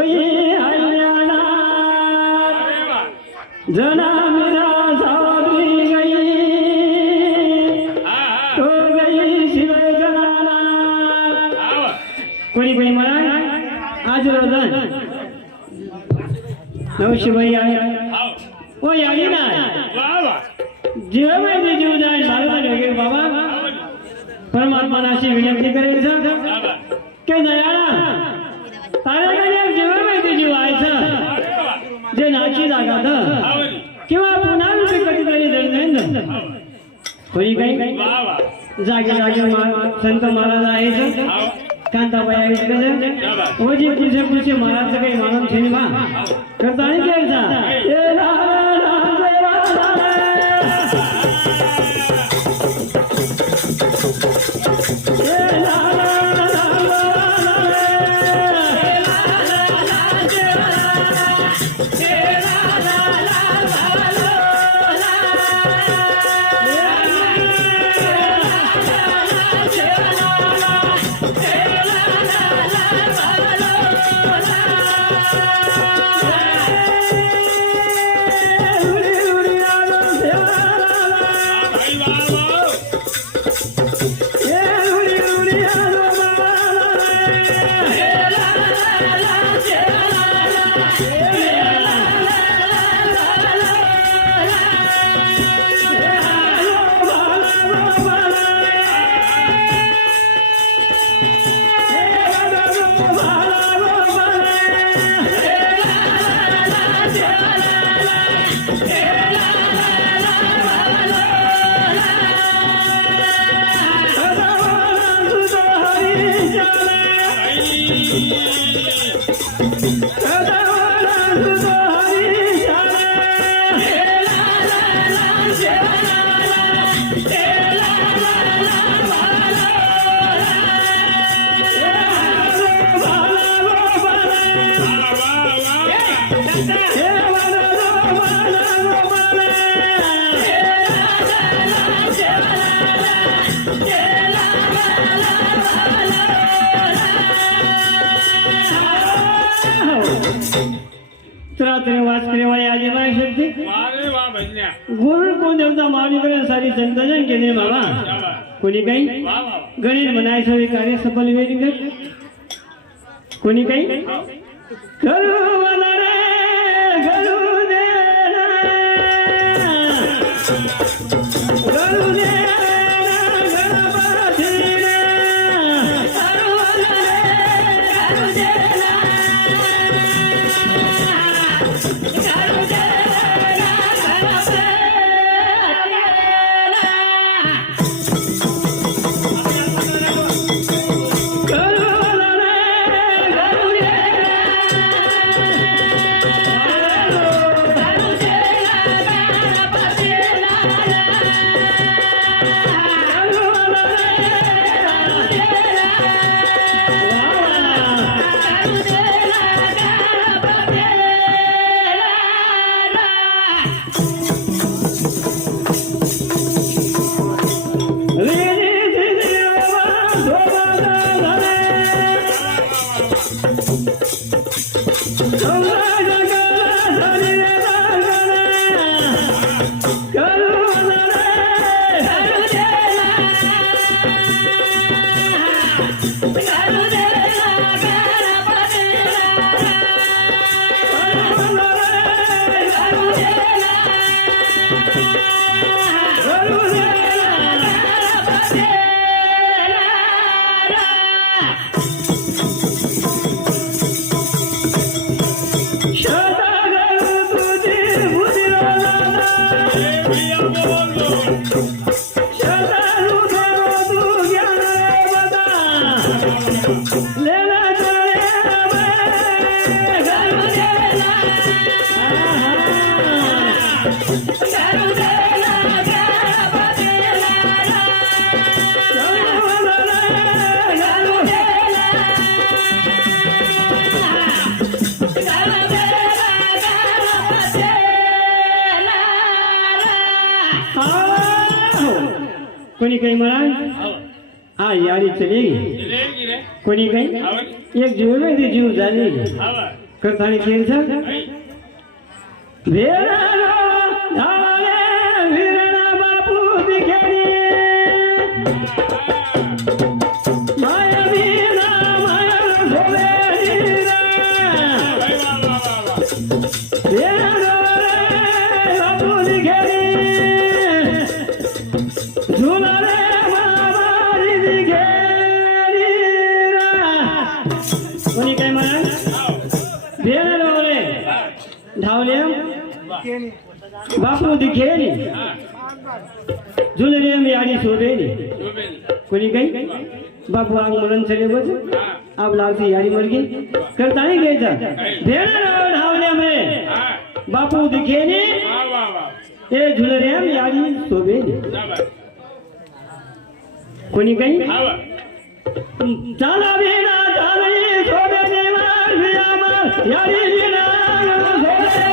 गई हरियाणा जना मेरा सावरी गई तो गई शिवाय जनाना कोणी कोणी मला आज रोजन नवशिवाई आहे ओ याडी ना जीव माहिती जीव जाय झालं वगैरे बाबा परमात्मानाशी विनंती करायचं काय दयाळा ताऱ्याकडे जीव माहिती जीव व्हायचं जे नाची जागा किंवा पुन्हा कधीतरी जण कोणी काही जागे जागे संत महाराज आहेत कांताबाई आहेत ओजी तुझे तुझे महाराज काही मानून सिनेमा करता आणि घ्यायचा गुरु को देवता मानी करे सारी संतजन के ने बाबा कोणी काही गणित म्हणायचं हे कार्य सफल वेळ कोणी काही करू मला रे करू दे करू दे कोणी काही म्हणा हा यारी चलेगी कोणी काही एक जीव नाही जीव झाली કથાની કેમ છે વેરાનો ધાલે વીરના બાપુ દીખેની માયા વીરા માયા ધોવેરીરા વેરાનો બાપુ દીખેની ઝૂલા રે મારી દીખેરીરા કોની કઈ મારા વેરાનો રે ધાવલે બાપુ દીખેની ઝૂલે રે આડી શોભેની કોની કઈ બાપુ આગ મરણ ચડે બસ આપ લાવતી યારી મર ગઈ કરતા નહીં ગઈ था भेड़ा ढावले में बापू दिखे ने ए झूले रे यारी शोभे कोनी कई चाला भेड़ा चाले शोभे ने मार भिया मार यारी बिना शोभे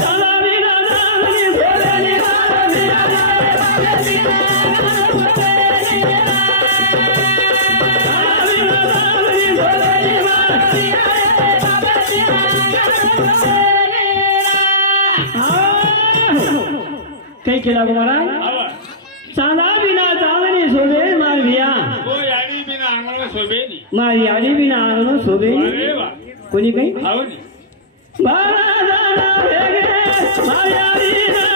चाला भेड़ा चाले शोभे ने मार भिया कई केला कुमारा चांदा बिना चांदनी शोभे मार भिया याडी बिना आंगण शोभे नी मार याडी बिना आंगण शोभे अरे वाह कोणी कई आवनी बारा जाना भेगे मार याडी ना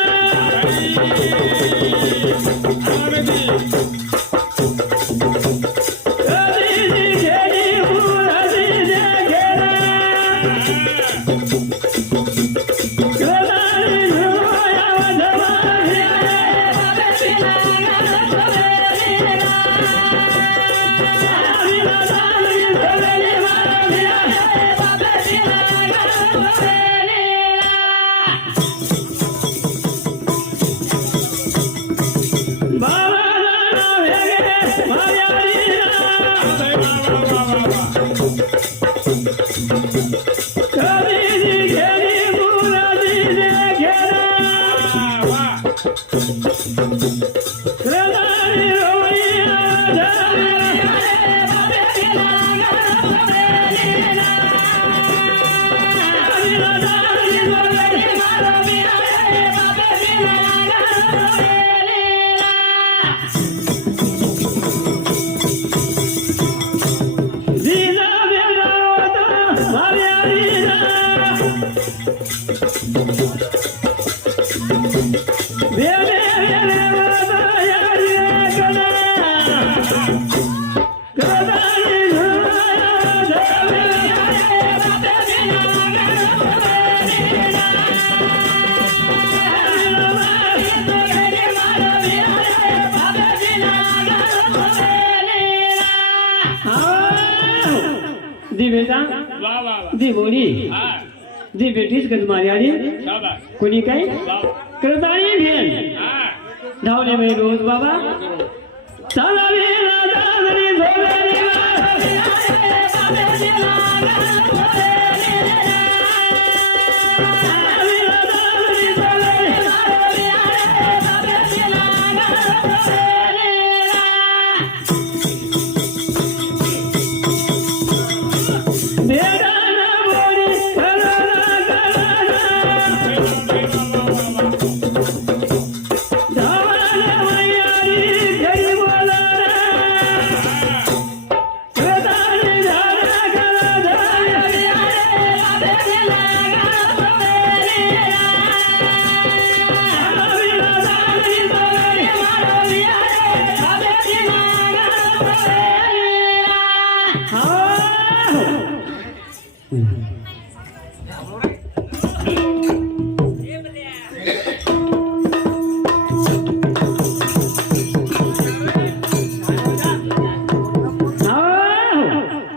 दी बेटा वाह वाह वाह दी बोली हां दी बेटीस कद मारियाडी शाबाश कोणी काय वाह करतानी भेन हां धावले में रोज बाबा चला वे राजा धनी झोलेली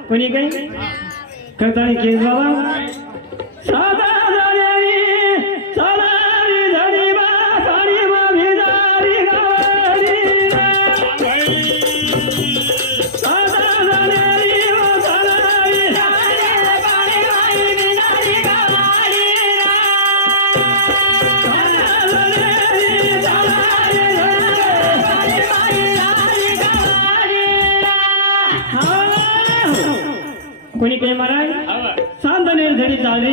कोणी काय करतानी केस बाबा सादा जाण्यानी सादारी धडी बा साडी बा भिदारी गावारी सादा जाण्यानी सादारी पाणी बाई भिदारी गावा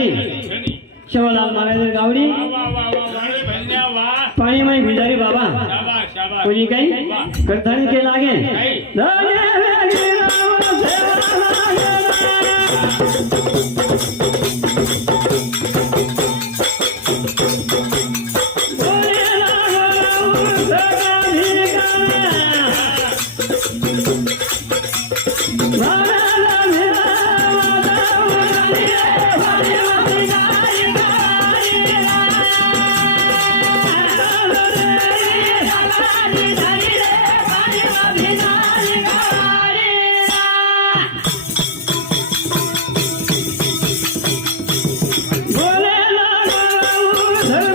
શેની? શિવલાલ મહારાજ ગાવડી વાહ વાહ વાહ વાહ વાહ ભન્યા વાહ પાણીમાં ગુજારી બાબા શાબાશ શાબાશ કોઈ કઈ વાહ કરતાની કે લાગે કઈ? ધન્ય લાગે રામ સેવા લાગે બોલે લાગો રામ સેવા ભીખાના. મારા લાગે બોલે લાગો રામ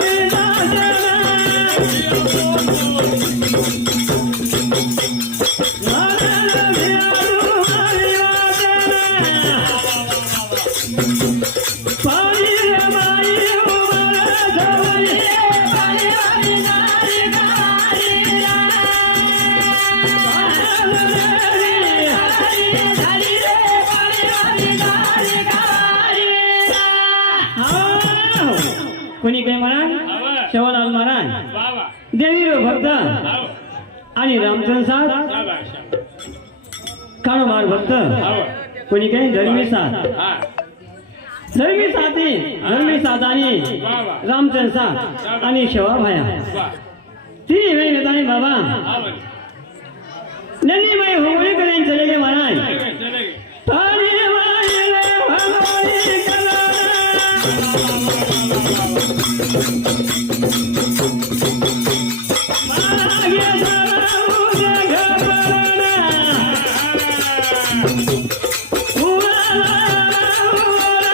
कोणी काय म्हणा હવે शिवलाल महाराज વાહ વાહ देवी भक्त આવો आणि रामचंद्र साथ શાબાશ શાબાશ काळोबार भक्त આવો कोणी काही धर्मी साथ હા धर्मी साथी धर्मी साथ आणि વાહ વાહ रामचंद्र साथ आणि शेवा भाया વાહ ती वेळ येतानी बाबा આવો नंदी बाई होळी करेन चले गे महाराज ચલે ગઈ तारी वाहिले होळी कला. मागे जाऊ दे घराला. उराला उरा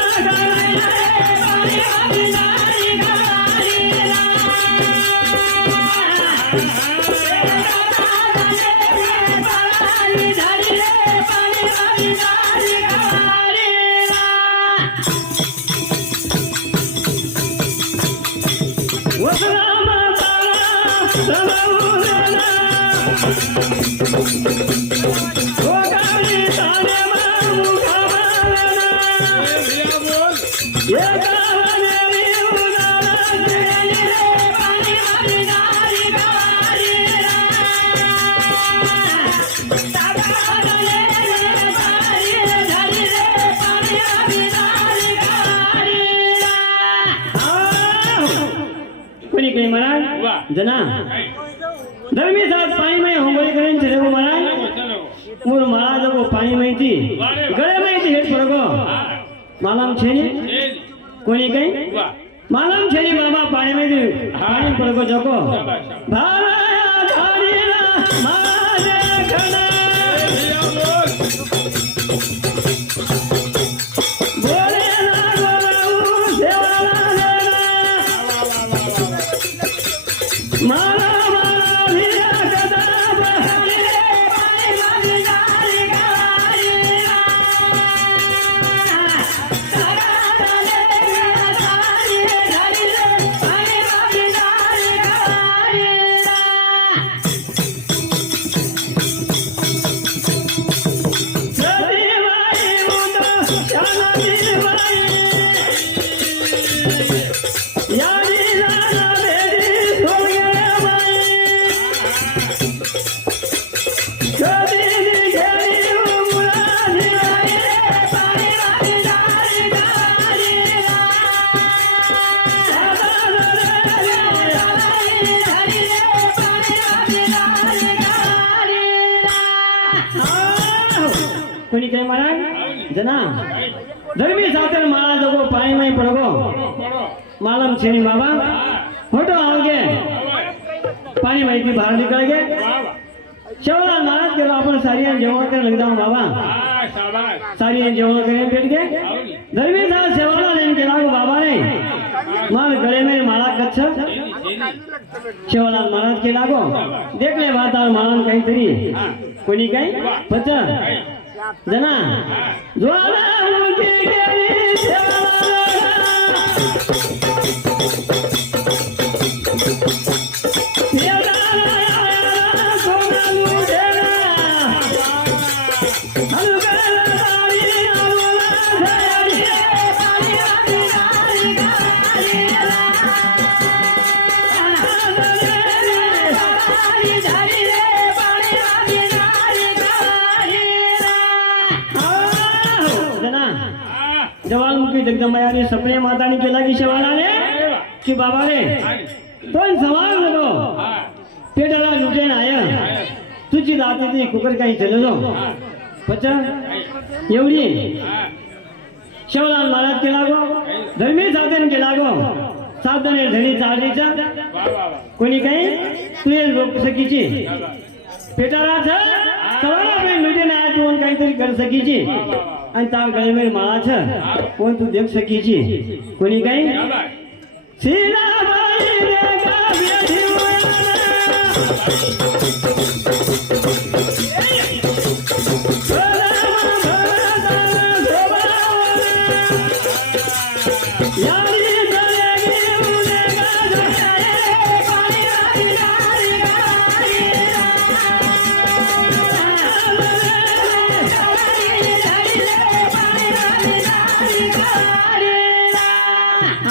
कोणी काही म्हणा जना धर्मी साथ पाणी में होंगळी करेन चले गो म्हणा मोर माळा जगो पाणी माहिती गळे माहिती हेट पडगो मालाम छेनी कोणी काही मालाम छेनी बाबा पाणी माहिती पाणी पडगो जगो भारा धाडीला माझे घना बोले लागो राहू देवाला माला माला भिया कदा बहले पाणी माझी गाली गाली कोणी काही म्हणा जना धर्मी साथर माला जगो पाणी में पड़गो मालम छेनी बाबा फोटो आओगे पानी माहिती बाहर निकल गए शेवला महाराज के अपन सारियां जेवण कर लग जाऊं बाबा सारियां जेवण करने बैठ गए धर्मी साथ शेवला लेने के लागो बाबा ने मार गले में माला कच्छ शेवलाल महाराज के लागो देख ले बात और मालन कहीं तरी कोनी कहीं पता जना ज्वाला उनकी गेली शेवला एकदम याने सपने माताने केला की शेवाळाने अरे वा. की बाबा रे आणि पण सवाल नको हा पेटाला लुटे ना आय तुझी जाती ती कुकर काही चलो जाऊ हा पच काही. एवढी हा शेवलाल महाराज केला गो धर्मी साधन केला गो साधन धनी चालरीचा वा वा वा कोणी काही तुझे लोक सकीची वा वा. पेटाला सवाल आपण लुटे ना तू काहीतरी कर सकीची वा वा वा. आणि त्या गळमेर माळाचं कोण तू देख सकीची कोणी काही शाबास. सीताबाई रे गावी ठेवून.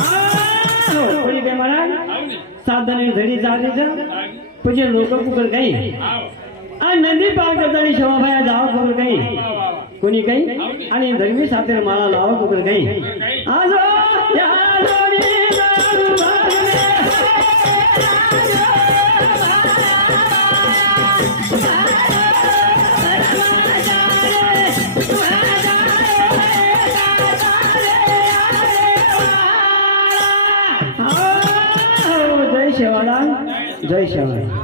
कोणी काय म्हणा आणि साधन धडी चालरीचं आणि म्हणजे लोक कुकर काही हाव. आणि नंदी पाक करताना शोभाया जावं कुकर काही वा वा वा. कोणी काही आणि धर्मी सातेर माळा लावा कुकर काही काही. आजो या जोडी दारू भागले. जय शेवाला जय शेवाला